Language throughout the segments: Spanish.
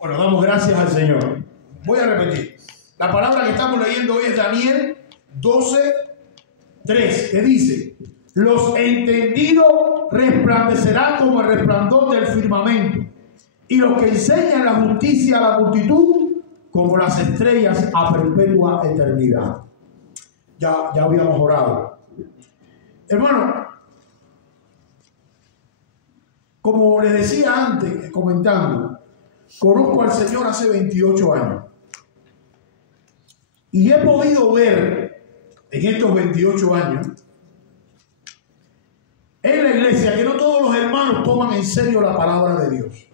Bueno, damos gracias al Señor. Voy a repetir. La palabra que estamos leyendo hoy es Daniel 12:3, que dice: los entendidos resplandecerán como el resplandor del firmamento, y los que enseñan la justicia a la multitud como las estrellas a perpetua eternidad. Ya habíamos orado. Hermano, como les decía antes, comentando, conozco al Señor hace 28 años. Y he podido ver en estos 28 años en la iglesia que no todos los hermanos toman en serio la palabra de Dios.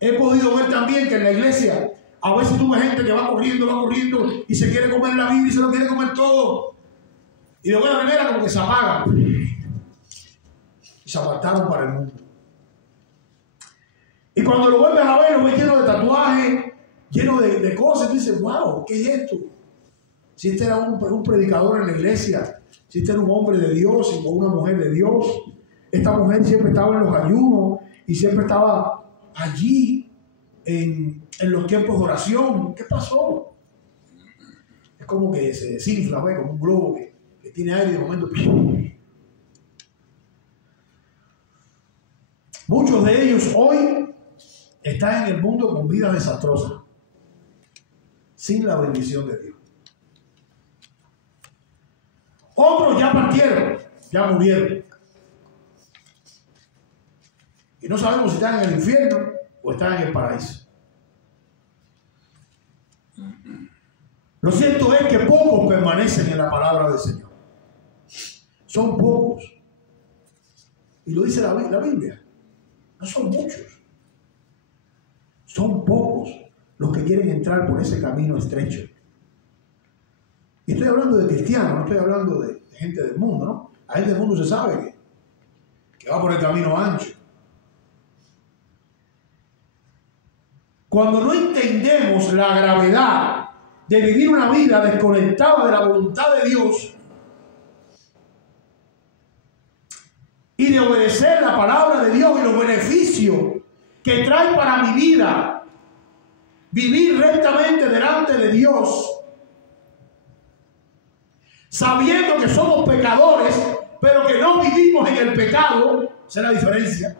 He podido ver también que en la iglesia a veces tú ves gente que va corriendo y se quiere comer la Biblia y se lo quiere comer todo. Y de buena manera como que se apagan. Y se apartaron para el mundo. Y cuando lo vuelves a ver, lo ves lleno de tatuajes, lleno de cosas, y tú dices, wow, ¿qué es esto? Si este era un predicador en la iglesia, si este era un hombre de Dios o una mujer de Dios, esta mujer siempre estaba en los ayunos y siempre estaba allí en los tiempos de oración. ¿Qué pasó? Es como que se desinfla, ¿ves? Como un globo que tiene aire y de momento... Muchos de ellos hoy están en el mundo con vidas desastrosas, sin la bendición de Dios. Otros ya partieron, ya murieron. Y no sabemos si están en el infierno o están en el paraíso. Lo cierto es que pocos permanecen en la palabra del Señor. Son pocos. Y lo dice la Biblia. No son muchos. Son pocos los que quieren entrar por ese camino estrecho. Y estoy hablando de cristianos, no estoy hablando de gente del mundo, ¿no? La gente del mundo se sabe que va por el camino ancho. Cuando no entendemos la gravedad de vivir una vida desconectada de la voluntad de Dios y de obedecer la palabra de Dios y los beneficios que trae para mi vida vivir rectamente delante de Dios, sabiendo que somos pecadores, pero que no vivimos en el pecado, esa es la diferencia,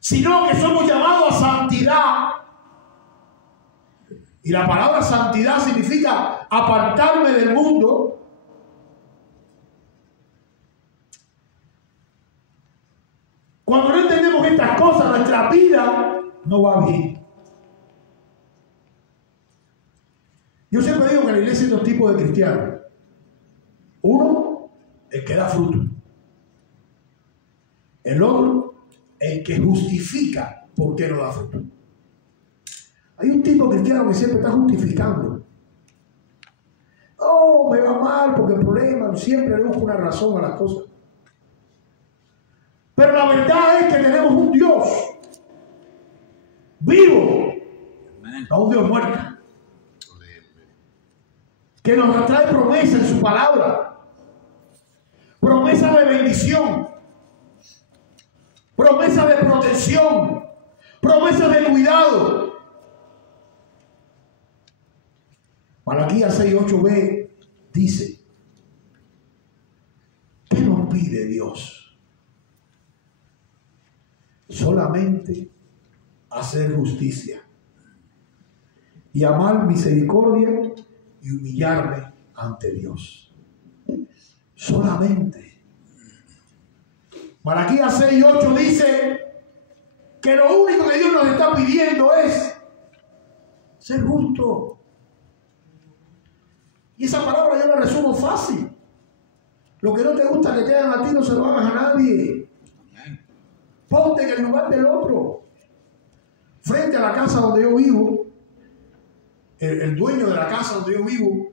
sino que somos llamados a santidad. Y la palabra santidad significa apartarme del mundo. Cuando no entendemos estas cosas, nuestra vida no va bien. Yo siempre digo que en la iglesia hay dos tipos de cristianos. Uno, el que da fruto. El otro, el que justifica por qué no da fruto. Hay un tipo cristiano que siempre está justificando. Oh, me va mal porque el problema, siempre le busco una razón a las cosas. Pero la verdad es que tenemos un Dios vivo, no un Dios muerto, que nos trae promesa en su palabra, promesa de bendición, promesa de protección, promesa de cuidado. Malaquías 6:8b dice: ¿qué nos pide Dios? Solamente hacer justicia y amar misericordia y humillarme ante Dios. Solamente. Malaquías 6:8 dice que lo único que Dios nos está pidiendo es ser justo. Y esa palabra yo la resumo fácil. Lo que no te gusta que te hagan a ti no se lo hagas a nadie. Ponte en el lugar del otro. Frente a la casa donde yo vivo, el dueño de la casa donde yo vivo,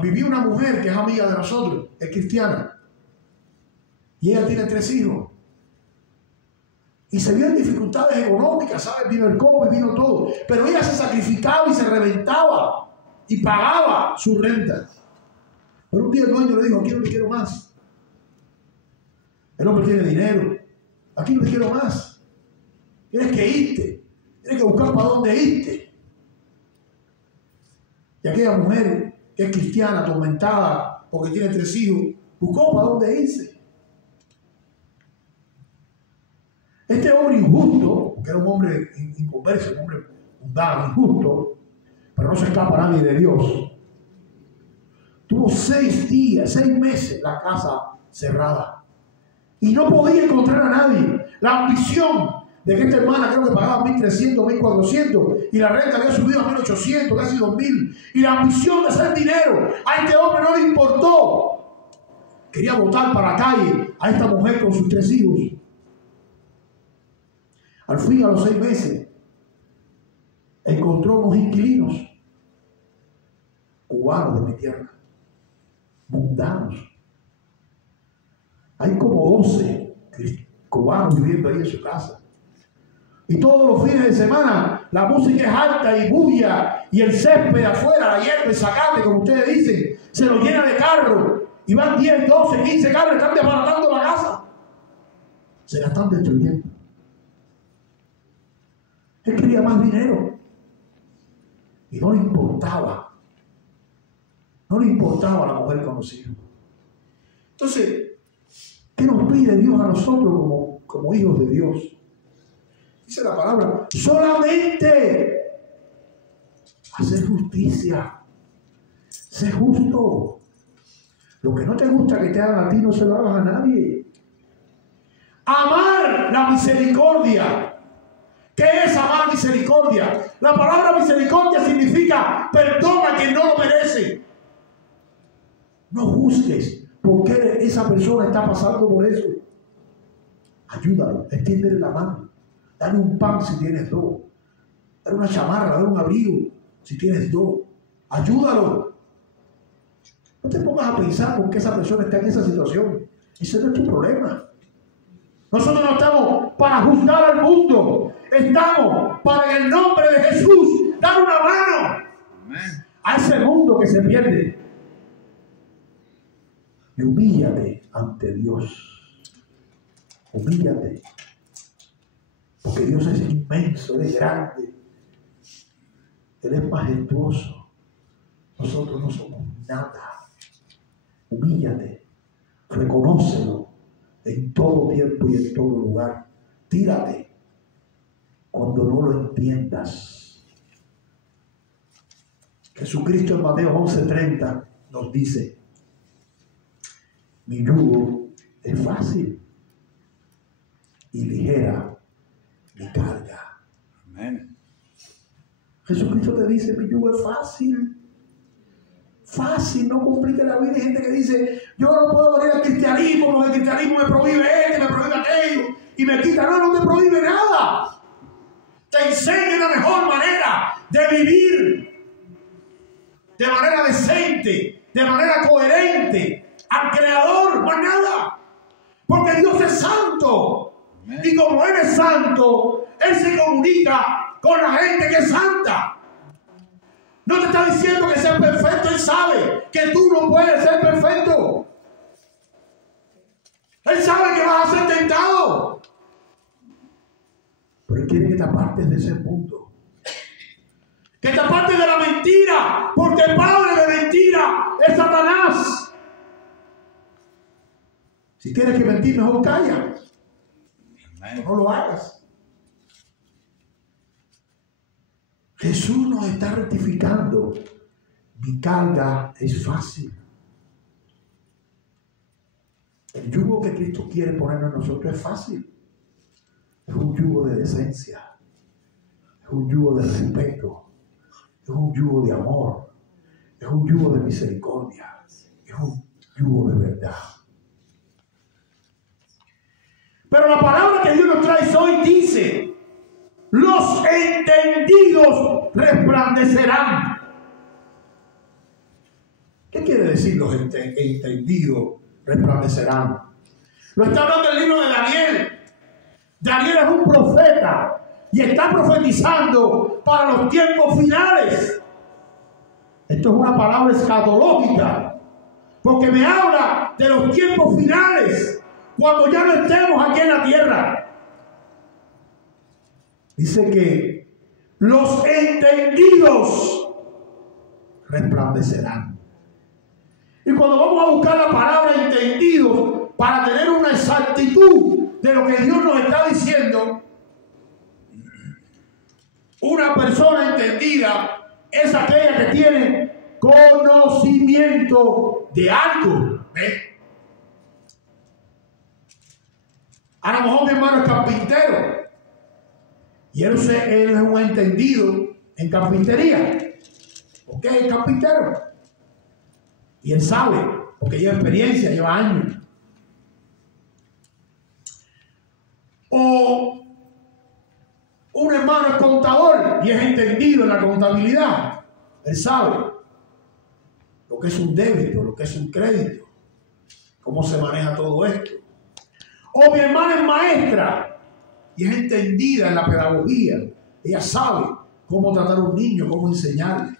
vivía una mujer que es amiga de nosotros, es cristiana. Y ella tiene 3 hijos. Y se vio en dificultades económicas, ¿sabes? Vino el COVID, vino todo. Pero ella se sacrificaba y se reventaba y pagaba su renta. Pero un día el dueño le dijo: aquí no te quiero más. El hombre tiene dinero. Aquí no te quiero más. Tienes que irte. Tienes que buscar para dónde irte. Y aquella mujer que es cristiana, atormentada porque tiene 3 hijos, buscó para dónde irse. Este hombre injusto, que era un hombre inconverso, un hombre mundano, injusto, pero no se escapa nadie de Dios, tuvo 6 días, 6 meses la casa cerrada y no podía encontrar a nadie. La ambición de que esta hermana creo que pagaba 1.300, 1.400 y la renta había subido a 1.800, casi 2.000, y la ambición de hacer dinero a este hombre no le importó. Quería botar para la calle a esta mujer con sus 3 hijos. Al fin, a los 6 meses, encontró unos inquilinos cubanos de mi tierra, mundanos. Hay como 12 cubanos viviendo ahí en su casa. Y todos los fines de semana la música es alta y bulla, y el césped afuera, la hierba, el zacate, como ustedes dicen, se lo llena de carros. Y van 10, 12, 15 carros, están desbaratando la casa. Se la están destruyendo. Él quería más dinero. Y no le importaba. No le importaba a la mujer con los hijos. Entonces, ¿qué nos pide Dios a nosotros como hijos de Dios? Dice la palabra, solamente hacer justicia. Sé justo. Lo que no te gusta que te hagan a ti, no se lo hagas a nadie. Amar la misericordia. ¿Qué es amar misericordia? La palabra misericordia significa perdona a quien no lo merece. No juzgues por qué esa persona está pasando por eso. Ayúdalo, extiéndele la mano. Dale un pan si tienes 2. Dale una chamarra, dale un abrigo si tienes 2. Ayúdalo. No te pongas a pensar por qué esa persona está en esa situación. Ese no es tu problema. Nosotros no estamos para juzgar al mundo. Estamos para, en el nombre de Jesús, dar una mano a ese mundo que se pierde. Y humíllate ante Dios. Humíllate. Porque Dios es inmenso, Él es grande. Él es majestuoso. Nosotros no somos nada. Humíllate. Reconócelo en todo tiempo y en todo lugar. Tírate cuando no lo entiendas. Jesucristo en Mateo 11:30 nos dice: mi yugo es fácil y ligera mi carga. Amén. Jesucristo te dice: mi yugo es fácil. Fácil, no complique la vida. Hay gente que dice: yo no puedo venir al cristianismo porque el cristianismo me prohíbe esto, me prohíbe aquello y me quita. No, no te prohíbe nada. Te enseña una mejor manera de vivir, de manera decente, de manera coherente al Creador, más nada. Porque Dios es santo. Amén. Y como Él es santo, Él se comunica con la gente que es santa. No te está diciendo que seas perfecto. Él sabe que tú no puedes ser perfecto. Él sabe que vas a ser tentado. Pero Él quiere que te apartes de ese punto. Que te apartes de la mentira. Porque el padre de mentira es Satanás. Si tienes que mentir, mejor calla. No lo hagas. Jesús nos está rectificando. Mi carga es fácil. El yugo que Cristo quiere ponernos en nosotros es fácil. Es un yugo de decencia. Es un yugo de respeto. Es un yugo de amor. Es un yugo de misericordia. Es un yugo de verdad. Pero la palabra que Dios nos trae hoy dice: los entendidos resplandecerán. ¿Qué quiere decir los entendidos resplandecerán? Lo está hablando el libro de Daniel. Daniel es un profeta y está profetizando para los tiempos finales. Esto es una palabra escatológica, porque me habla de los tiempos finales, cuando ya no estemos aquí en la tierra. Dice que los entendidos resplandecerán. Y cuando vamos a buscar la palabra entendidos para tener una exactitud de lo que Dios nos está diciendo, una persona entendida es aquella que tiene conocimiento de algo. A lo mejor mi hermano es carpintero y él es un entendido en carpintería. ¿Ok? Es carpintero. Y él sabe, porque lleva experiencia, lleva años. O un hermano es contador y es entendido en la contabilidad. Él sabe lo que es un débito, lo que es un crédito, cómo se maneja todo esto. O mi hermana es maestra y es entendida en la pedagogía. Ella sabe cómo tratar a un niño, cómo enseñarle.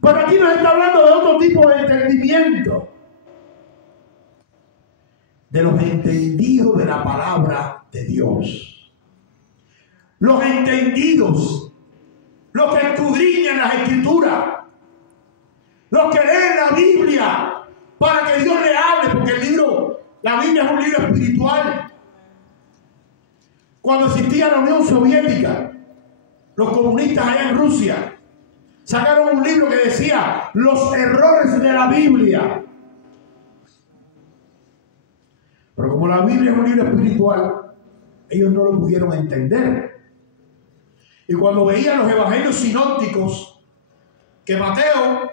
Pero aquí nos está hablando de otro tipo de entendimiento. De los entendidos de la palabra de Dios. Los entendidos. Los que escudriñan las escrituras. Los que leen la Biblia para que Dios le hable, porque la Biblia es un libro espiritual. Cuando existía la Unión Soviética, los comunistas allá en Rusia sacaron un libro que decía los errores de la Biblia. Pero como la Biblia es un libro espiritual, ellos no lo pudieron entender. Y cuando veían los evangelios sinópticos, que Mateo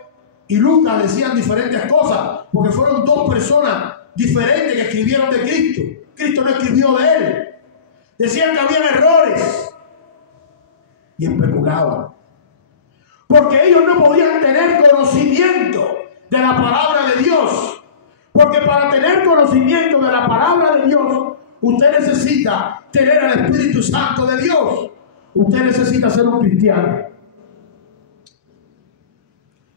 y Lucas decían diferentes cosas, porque fueron dos personas diferentes que escribieron de Cristo. Cristo no escribió de él. Decían que habían errores y especulaban. Porque ellos no podían tener conocimiento de la palabra de Dios. Porque para tener conocimiento de la palabra de Dios, usted necesita tener al Espíritu Santo de Dios. Usted necesita ser un cristiano.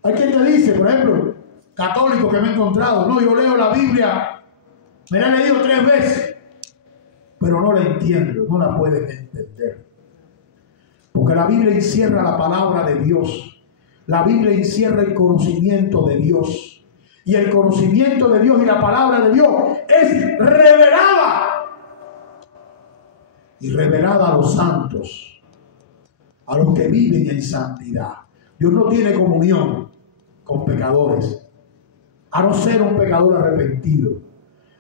Hay quien te dice, por ejemplo, católico que me he encontrado, no, yo leo la Biblia, me la he leído 3 veces, pero no la entiendo, no la puedes entender. Porque la Biblia encierra la palabra de Dios. La Biblia encierra el conocimiento de Dios. Y el conocimiento de Dios y la palabra de Dios es revelada. Y revelada a los santos, a los que viven en santidad. Dios no tiene comunión con pecadores, a no ser un pecador arrepentido,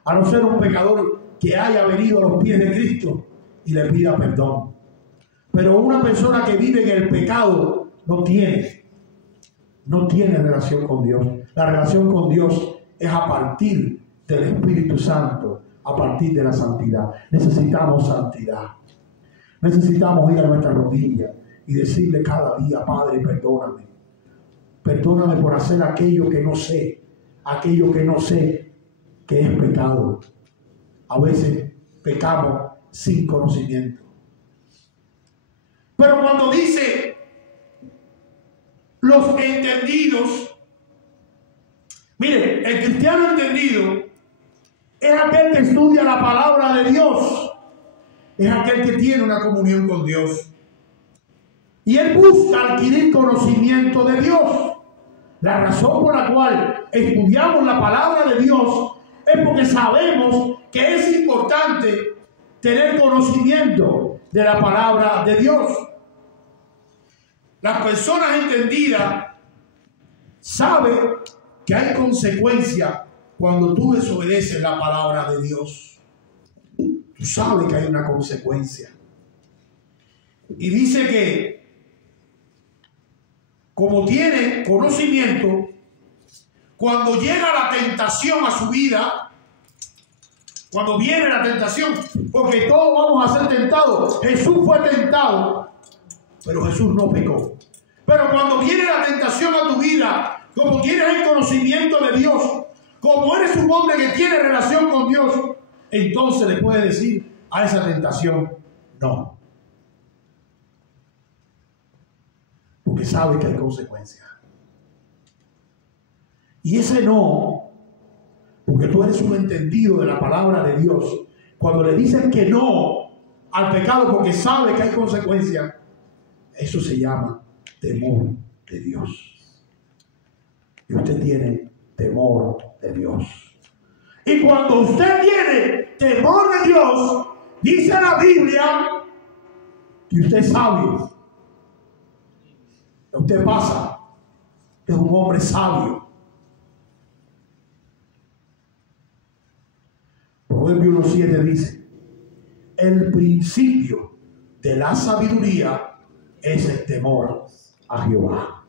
a no ser un pecador que haya venido a los pies de Cristo y le pida perdón. Pero una persona que vive en el pecado no tiene relación con Dios. La relación con Dios es a partir del Espíritu Santo, a partir de la santidad. Necesitamos santidad. Necesitamos ir a nuestra rodilla y decirle cada día: Padre, perdóname. Perdóname por hacer aquello que no sé que es pecado. A veces pecamos sin conocimiento. Pero cuando dice los entendidos, mire, el cristiano entendido es aquel que estudia la palabra de Dios, es aquel que tiene una comunión con Dios. Y él busca adquirir conocimiento de Dios. La razón por la cual estudiamos la palabra de Dios es porque sabemos que es importante tener conocimiento de la palabra de Dios. Las personas entendidas saben que hay consecuencias cuando tú desobedeces la palabra de Dios. Tú sabes que hay una consecuencia. Y dice que como tiene conocimiento, cuando llega la tentación a su vida, cuando viene la tentación, porque todos vamos a ser tentados. Jesús fue tentado, pero Jesús no pecó. Pero cuando viene la tentación a tu vida, como tienes el conocimiento de Dios, como eres un hombre que tiene relación con Dios, entonces le puedes decir a esa tentación: no. Porque sabe que hay consecuencias. Y ese no, porque tú eres un entendido de la palabra de Dios, cuando le dices que no al pecado porque sabe que hay consecuencias, eso se llama temor de Dios. Y usted tiene temor de Dios. Y cuando usted tiene temor de Dios, dice la Biblia que usted es sabio. Usted pasa de un hombre sabio. Proverbio 1:7 dice: el principio de la sabiduría es el temor a Jehová.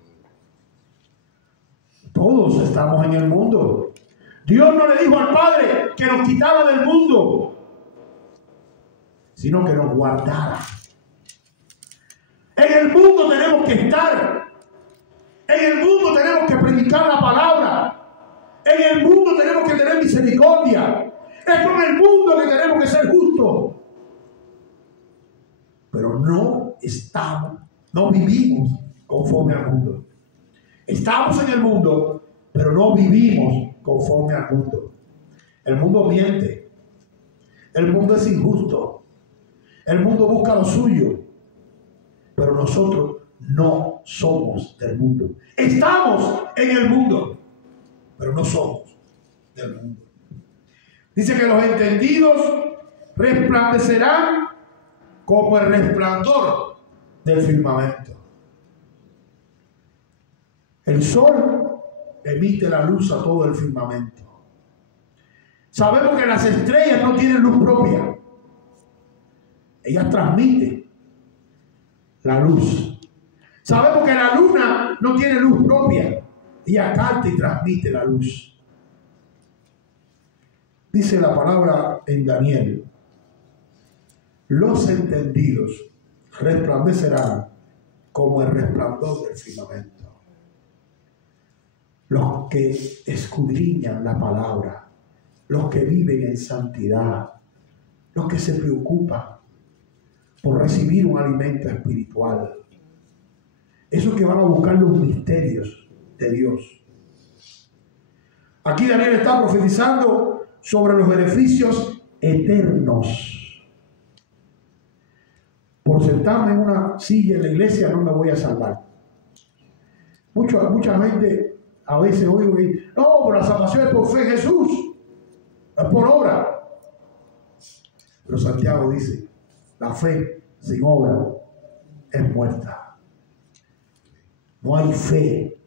Todos estamos en el mundo. Dios no le dijo al Padre que nos quitara del mundo, sino que nos guardara. En el mundo tenemos que estar. En el mundo tenemos que predicar la palabra. En el mundo tenemos que tener misericordia. Es con el mundo que tenemos que ser justos. Pero no vivimos conforme al mundo. Estamos en el mundo, pero no vivimos conforme al mundo. El mundo miente. El mundo es injusto. El mundo busca lo suyo. Pero nosotros no somos del mundo. Estamos en el mundo, pero no somos del mundo. Dice que los entendidos resplandecerán como el resplandor del firmamento. El sol emite la luz a todo el firmamento. Sabemos que las estrellas no tienen luz propia. Ellas transmiten la luz. Sabemos que la luna no tiene luz propia. Ella capta y transmite la luz. Dice la palabra en Daniel: los entendidos resplandecerán como el resplandor del firmamento. Los que escudriñan la palabra, los que viven en santidad, los que se preocupan por recibir un alimento espiritual, esos que van a buscar los misterios de Dios. Aquí Daniel está profetizando sobre los beneficios eternos. Por sentarme en una silla en la iglesia no me voy a salvar. Mucha gente a veces oigo que no, pero la salvación es por fe en Jesús, es por obra. Pero Santiago dice: la fe sin obra es muerta. No hay fe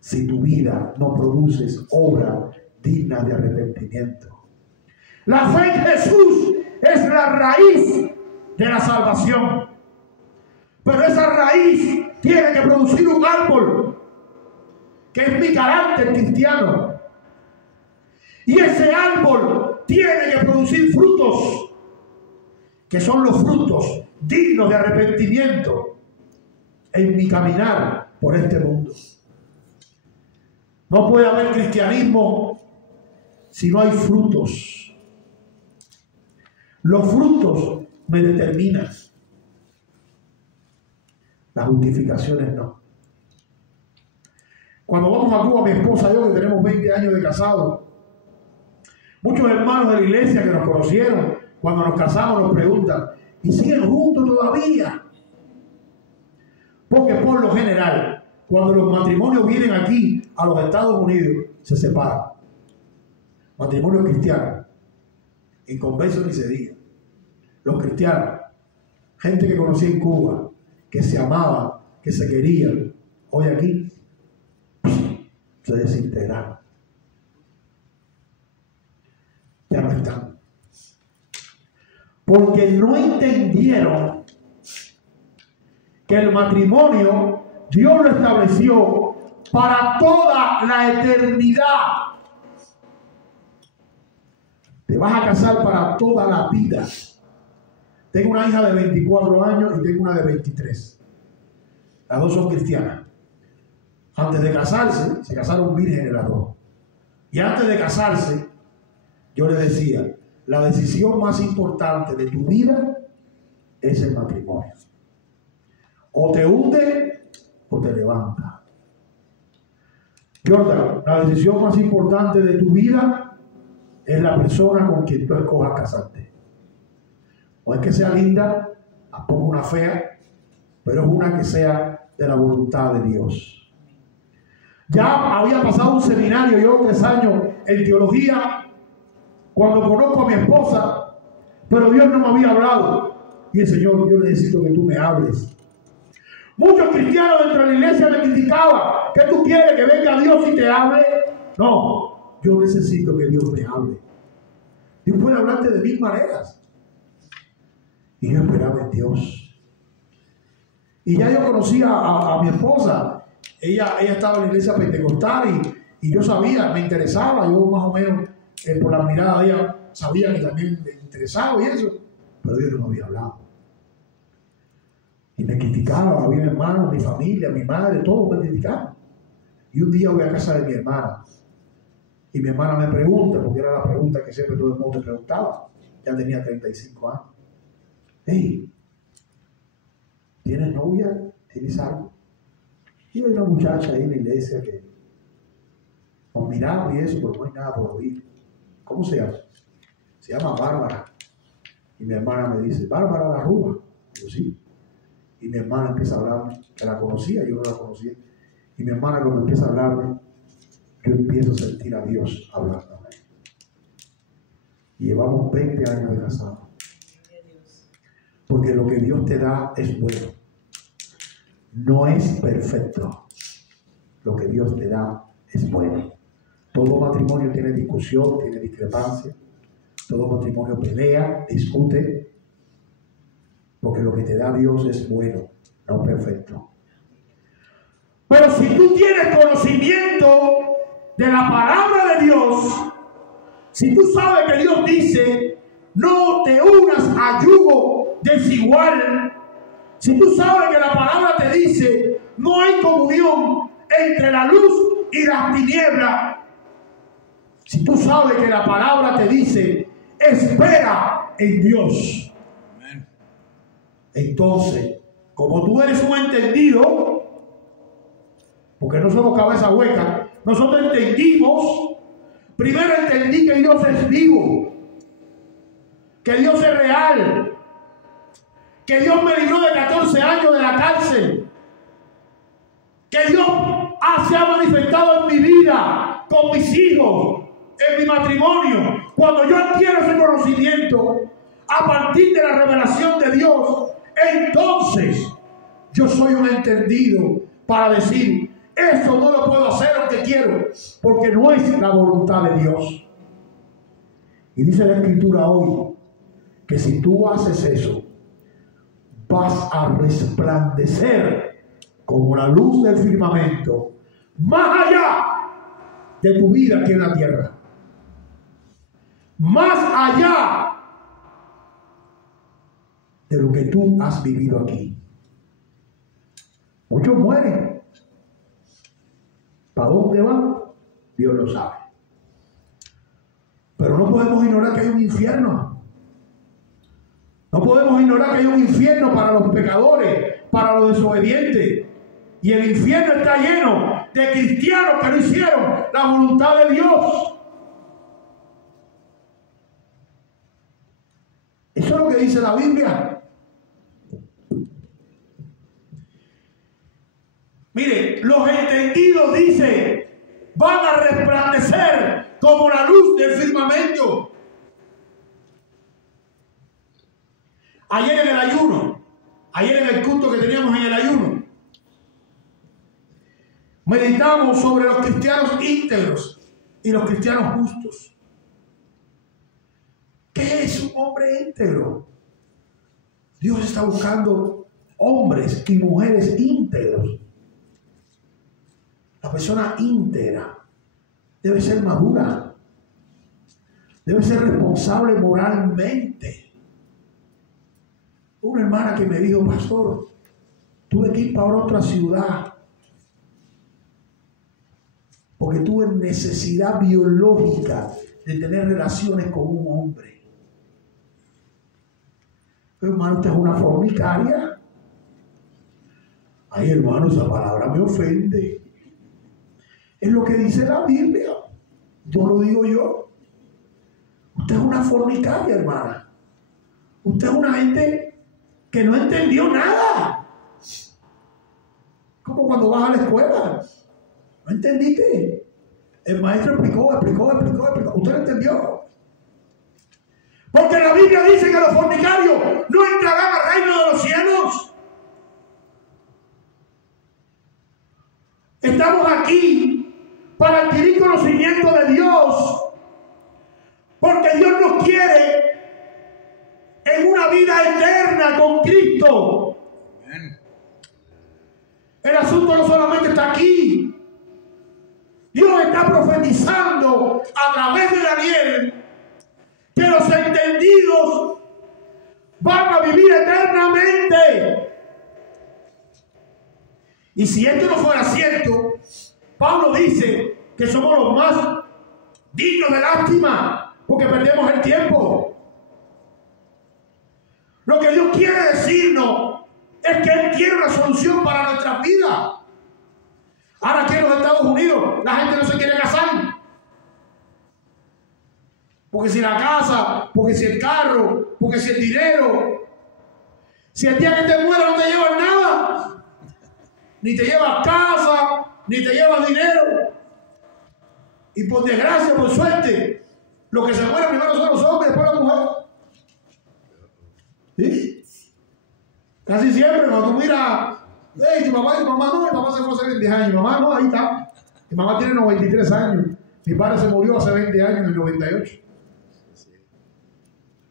si tu vida no produces obra digna de arrepentimiento. La fe en Jesús es la raíz de la salvación. Pero esa raíz tiene que producir un árbol, que es mi carácter cristiano. Y ese árbol tiene que producir frutos, que son los frutos dignos de arrepentimiento en mi caminar por este mundo. No puede haber cristianismo si no hay frutos. Los frutos me determinan. Las justificaciones no. Cuando vamos a Cuba, mi esposa y yo, que tenemos 20 años de casados, muchos hermanos de la iglesia que nos conocieron, cuando nos casamos nos preguntan: ¿y siguen juntos todavía? Porque por lo general, cuando los matrimonios vienen aquí a los Estados Unidos, se separan. Matrimonios cristianos. En convención ni se diga. Los cristianos, gente que conocí en Cuba, que se amaban, que se querían, hoy aquí se desintegraron. Ya no están. Porque no entendieron que el matrimonio Dios lo estableció para toda la eternidad. Te vas a casar para toda la vida. Tengo una hija de 24 años y tengo una de 23. Las dos son cristianas. Antes de casarse, se casaron vírgenes las dos. Y antes de casarse, yo le decía: la decisión más importante de tu vida es el matrimonio. O te hunde o te levanta. Jordan, la decisión más importante de tu vida es la persona con quien tú escojas casarte. No es que sea linda, tampoco una fea, pero es una que sea de la voluntad de Dios. Ya había pasado un seminario, yo 3 años en teología, cuando conozco a mi esposa, pero Dios no me había hablado. Y el Señor, yo necesito que tú me hables. Muchos cristianos dentro de la iglesia me criticaban. ¿Qué tú quieres? ¿Que venga Dios y te hable? No, yo necesito que Dios me hable. Dios puede hablarte de 1000 maneras. Y yo esperaba en Dios. Y ya yo conocía a mi esposa. Ella estaba en la iglesia pentecostal y yo sabía, me interesaba. Yo más o menos por la mirada de ella sabía que también me interesaba y eso. Pero Dios no me había hablado. Y me criticaban, había hermanos, mi familia, mi madre, todos me criticaban. Y un día voy a casa de mi hermana. Y mi hermana me pregunta, porque era la pregunta que siempre todo el mundo me preguntaba. Ya tenía 35 años. Hey, ¿tienes novia? ¿Tienes algo? Y hay una muchacha ahí en la iglesia que nos miraba y eso, pero no hay nada por oír. ¿Cómo se llama? Se llama Bárbara. Y mi hermana me dice, ¿Bárbara la Rúa? Yo sí. Y mi hermana empieza a hablarme, que la conocía, yo no la conocía. Y mi hermana cuando empieza a hablarme, yo empiezo a sentir a Dios hablándome. Y llevamos 20 años de casados. Porque lo que Dios te da es bueno. No es perfecto. Lo que Dios te da es bueno. Todo matrimonio tiene discusión, tiene discrepancia. Todo matrimonio pelea, discute. Porque lo que te da Dios es bueno, no perfecto. Pero si tú tienes conocimiento de la palabra de Dios, si tú sabes que Dios dice, no te unas a yugo desigual, si tú sabes que la palabra te dice, no hay comunión entre la luz y las tinieblas, si tú sabes que la palabra te dice, espera en Dios. Entonces, como tú eres un entendido, porque no somos cabeza hueca, nosotros entendimos, primero entendí que Dios es vivo, que Dios es real, que Dios me libró de 14 años de la cárcel, que Dios se ha manifestado en mi vida, con mis hijos, en mi matrimonio. Cuando yo adquiero ese conocimiento, a partir de la revelación de Dios, entonces yo soy un entendido para decir, eso no lo puedo hacer aunque quiero, porque no es la voluntad de Dios. Y dice la Escritura hoy, que si tú haces eso, vas a resplandecer como la luz del firmamento, más allá de tu vida aquí en la tierra. Más allá de lo que tú has vivido aquí. Muchos mueren. ¿Para dónde van? Dios lo sabe. Pero no podemos ignorar que hay un infierno. No podemos ignorar que hay un infierno para los pecadores, para los desobedientes. Y el infierno está lleno de cristianos que no hicieron la voluntad de Dios. Eso es lo que dice la Biblia. Mire, los entendidos, dice, van a resplandecer como la luz del firmamento. Ayer en el ayuno, ayer en el culto que teníamos en el ayuno, meditamos sobre los cristianos íntegros y los cristianos justos. ¿Qué es un hombre íntegro? Dios está buscando hombres y mujeres íntegros. La persona íntegra debe ser madura, debe ser responsable moralmente. Una hermana que me dijo, pastor, tuve que ir para otra ciudad porque tuve necesidad biológica de tener relaciones con un hombre. Hermano, usted es una fornicaria. Ay, hermano, esa palabra me ofende. Es lo que dice la Biblia. No lo digo yo. Usted es una fornicaria, hermana. Usted es una gente que no entendió nada. Como cuando vas a la escuela. ¿No entendiste? El maestro explicó. Usted no entendió. Porque la Biblia dice que los fornicarios no entrarán al reino de los cielos. Estamos aquí para adquirir conocimiento de Dios. Porque Dios nos quiere en una vida eterna con Cristo. El asunto no solamente está aquí. Dios está profetizando a través de Daniel que los entendidos van a vivir eternamente. Y si esto no fuera cierto, Pablo dice que somos los más dignos de lástima porque perdemos el tiempo. Lo que Dios quiere decirnos es que Él tiene una solución para nuestras vidas. Ahora aquí en los Estados Unidos la gente no se quiere casar. Porque si la casa, porque si el carro, porque si el dinero. Si el día que te mueras no te llevas nada. Ni te llevas casa, ni te llevas dinero. Y por desgracia, por suerte, los que se mueren primero son los hombres, después la mujer. ¿Sí? Casi siempre cuando tú miras, hey, tu papá y tu mamá no, mi papá se fue hace 20 años, mi mamá no, ahí está. Mi mamá tiene 93 años, mi padre se murió hace 20 años, en el 98.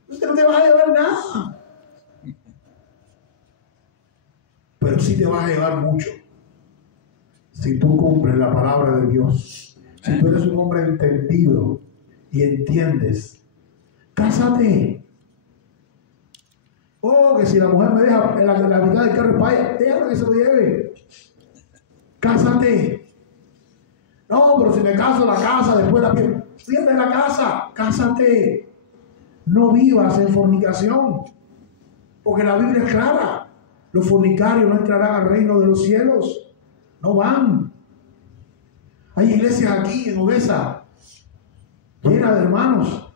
Usted no te vas a llevar nada. Pero sí te vas a llevar mucho. Si tú cumples la palabra de Dios, si tú eres un hombre entendido y entiendes, cásate. Oh, que si la mujer me deja en la mitad del carro para ella, déjala que se lo lleve. Cásate. No, pero si me caso la casa, después la pierdo. Fíjate la casa, cásate. No vivas en fornicación. Porque la Biblia es clara. Los fornicarios no entrarán al reino de los cielos. No van. Hay iglesias aquí en Odessa llenas de hermanos.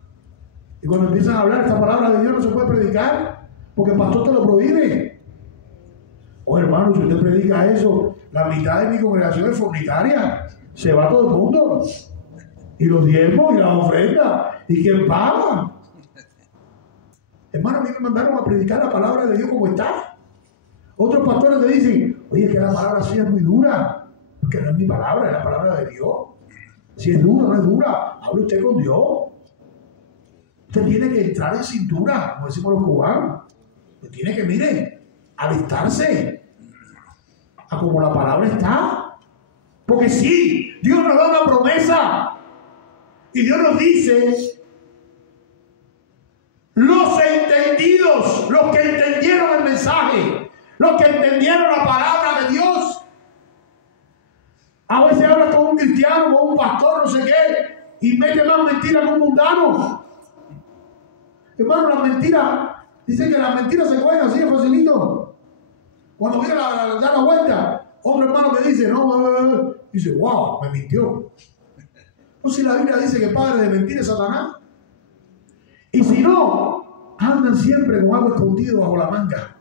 Y cuando empiezan a hablar esta palabra de Dios no se puede predicar. Porque el pastor te lo prohíbe. Oh, hermano, si usted predica eso, la mitad de mi congregación es fornicaria. Se va todo el mundo. Y los diezmos y las ofrendas. ¿Y quién paga? Hermano, a mí me mandaron a predicar la palabra de Dios como está. Otros pastores te dicen, oye, que la palabra sí es muy dura. Porque no es mi palabra, es la palabra de Dios. Si es dura, no es dura. Hable usted con Dios. Usted tiene que entrar en cintura, como decimos los cubanos. Tiene que, mire, alistarse a como la palabra está. Porque sí, Dios nos da una promesa. Y Dios nos dice, los entendidos, los que entendieron el mensaje, los que entendieron la palabra de Dios. A veces hablas con un cristiano, con un pastor, no sé qué, y mete más mentiras que un mundano. Hermano, las mentiras... Dicen que las mentiras se cuelgan así de facilito. Cuando viene a dar la vuelta, hombre hermano me dice, no, dice, wow, me mintió. O si la Biblia dice que padre de mentir es Satanás. Y si no, andan siempre con algo escondido bajo la manga.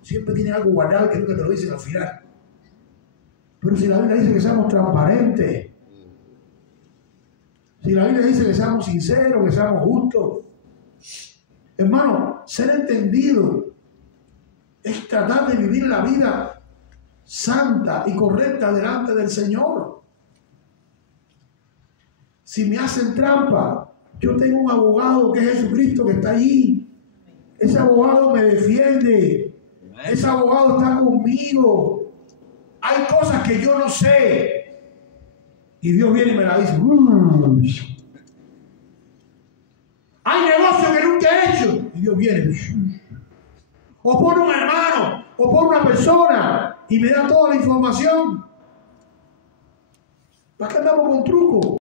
Siempre tienen algo guardado que nunca te lo dicen al final. Pero si la Biblia dice que seamos transparentes, si la Biblia dice que seamos sinceros, que seamos justos, hermano, ser entendido es tratar de vivir la vida santa y correcta delante del Señor. Si me hacen trampa, yo tengo un abogado que es Jesucristo que está allí. Ese abogado me defiende. Ese abogado está conmigo. Hay cosas que yo no sé. Y Dios viene y me la dice. Hay negocios que nunca he hecho. Y Dios viene. O por un hermano, o por una persona, y me da toda la información. ¿Para qué andamos con truco?